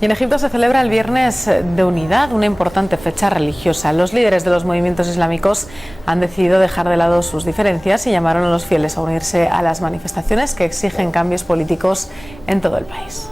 Y en Egipto se celebra el Viernes de Unidad, una importante fecha religiosa. Los líderes de los movimientos islámicos han decidido dejar de lado sus diferencias y llamaron a los fieles a unirse a las manifestaciones que exigen cambios políticos en todo el país.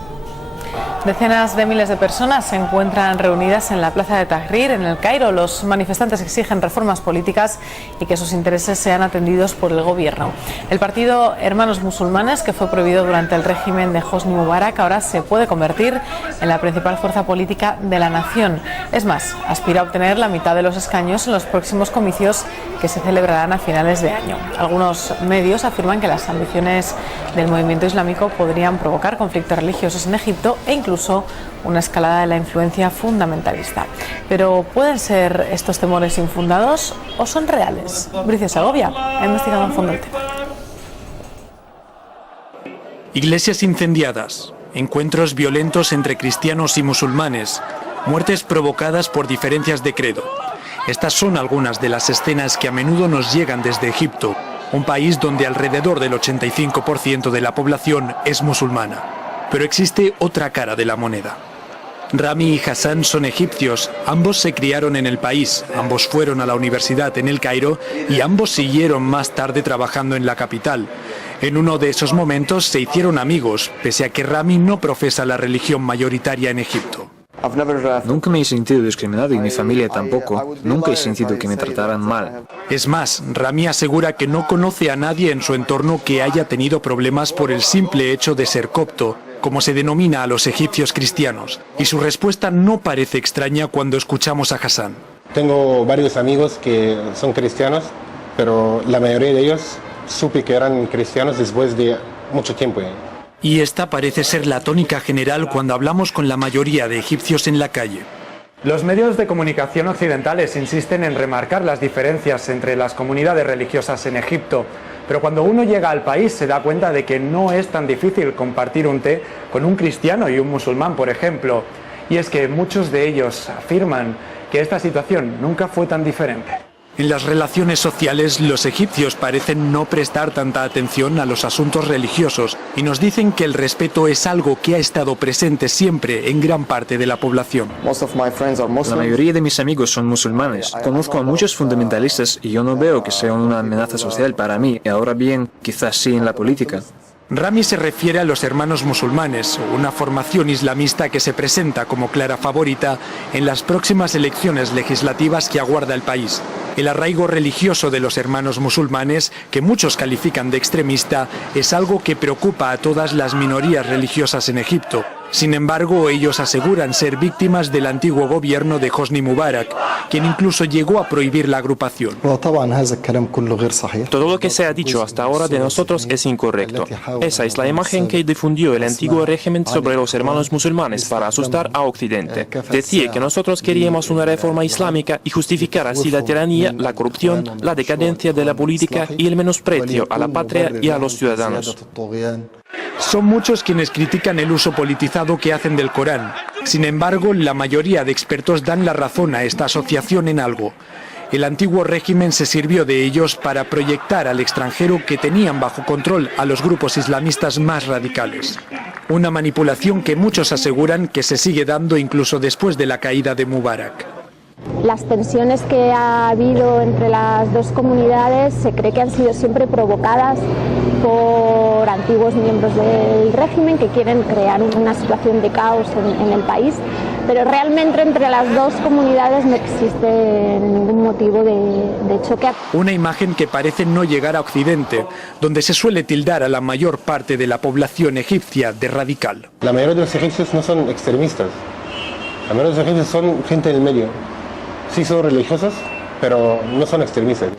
Decenas de miles de personas se encuentran reunidas en la plaza de Tahrir, en el Cairo. Los manifestantes exigen reformas políticas y que sus intereses sean atendidos por el gobierno. El partido Hermanos Musulmanes, que fue prohibido durante el régimen de Hosni Mubarak, ahora se puede convertir en la principal fuerza política de la nación. Es más, aspira a obtener la mitad de los escaños en los próximos comicios que se celebrarán a finales de año. Algunos medios afirman que las ambiciones del movimiento islámico podrían provocar conflictos religiosos en Egipto e incluso una escalada de la influencia fundamentalista. Pero ¿pueden ser estos temores infundados o son reales? Bricio Segovia ha investigado a fondo el tema. Iglesias incendiadas, encuentros violentos entre cristianos y musulmanes, muertes provocadas por diferencias de credo. Estas son algunas de las escenas que a menudo nos llegan desde Egipto, un país donde alrededor del 85% de la población es musulmana. Pero existe otra cara de la moneda. Rami y Hassan son egipcios, ambos se criaron en el país, ambos fueron a la universidad en el Cairo y ambos siguieron más tarde trabajando en la capital. En uno de esos momentos se hicieron amigos, pese a que Rami no profesa la religión mayoritaria en Egipto. Nunca me he sentido discriminado y mi familia tampoco. Nunca he sentido que me trataran mal. Es más, Rami asegura que no conoce a nadie en su entorno que haya tenido problemas por el simple hecho de ser copto, como se denomina a los egipcios cristianos, y su respuesta no parece extraña cuando escuchamos a Hassan. Tengo varios amigos que son cristianos, pero la mayoría de ellos supe que eran cristianos después de mucho tiempo. Y esta parece ser la tónica general cuando hablamos con la mayoría de egipcios en la calle. Los medios de comunicación occidentales insisten en remarcar las diferencias entre las comunidades religiosas en Egipto, pero cuando uno llega al país se da cuenta de que no es tan difícil compartir un té con un cristiano y un musulmán, por ejemplo. Y es que muchos de ellos afirman que esta situación nunca fue tan diferente. En las relaciones sociales, los egipcios parecen no prestar tanta atención a los asuntos religiosos y nos dicen que el respeto es algo que ha estado presente siempre en gran parte de la población. La mayoría de mis amigos son musulmanes. Conozco a muchos fundamentalistas y yo no veo que sean una amenaza social para mí. Y ahora bien, quizás sí en la política. Rami se refiere a los Hermanos Musulmanes, una formación islamista que se presenta como clara favorita en las próximas elecciones legislativas que aguarda el país. El arraigo religioso de los Hermanos Musulmanes, que muchos califican de extremista, es algo que preocupa a todas las minorías religiosas en Egipto. Sin embargo, ellos aseguran ser víctimas del antiguo gobierno de Hosni Mubarak, quien incluso llegó a prohibir la agrupación. Todo lo que se ha dicho hasta ahora de nosotros es incorrecto. Esa es la imagen que difundió el antiguo régimen sobre los hermanos musulmanes para asustar a Occidente. Decía que nosotros queríamos una reforma islámica y justificar así la tiranía, la corrupción, la decadencia de la política y el menosprecio a la patria y a los ciudadanos. Son muchos quienes critican el uso politizado que hacen del Corán. Sin embargo, la mayoría de expertos dan la razón a esta asociación en algo. El antiguo régimen se sirvió de ellos para proyectar al extranjero que tenían bajo control a los grupos islamistas más radicales. Una manipulación que muchos aseguran que se sigue dando incluso después de la caída de Mubarak. Las tensiones que ha habido entre las dos comunidades se cree que han sido siempre provocadas por antiguos miembros del régimen que quieren crear una situación de caos en el país, pero realmente entre las dos comunidades no existe ningún motivo de choque. Una imagen que parece no llegar a Occidente, donde se suele tildar a la mayor parte de la población egipcia de radical. La mayoría de los egipcios no son extremistas, la mayoría de los egipcios son gente del medio. Sí son religiosos, pero no son extremistas.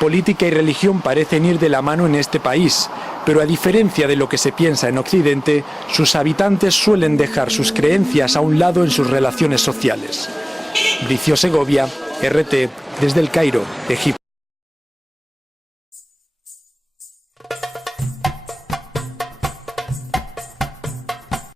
Política y religión parecen ir de la mano en este país, pero a diferencia de lo que se piensa en Occidente, sus habitantes suelen dejar sus creencias a un lado en sus relaciones sociales. Bricio Segovia, RT, desde el Cairo, Egipto.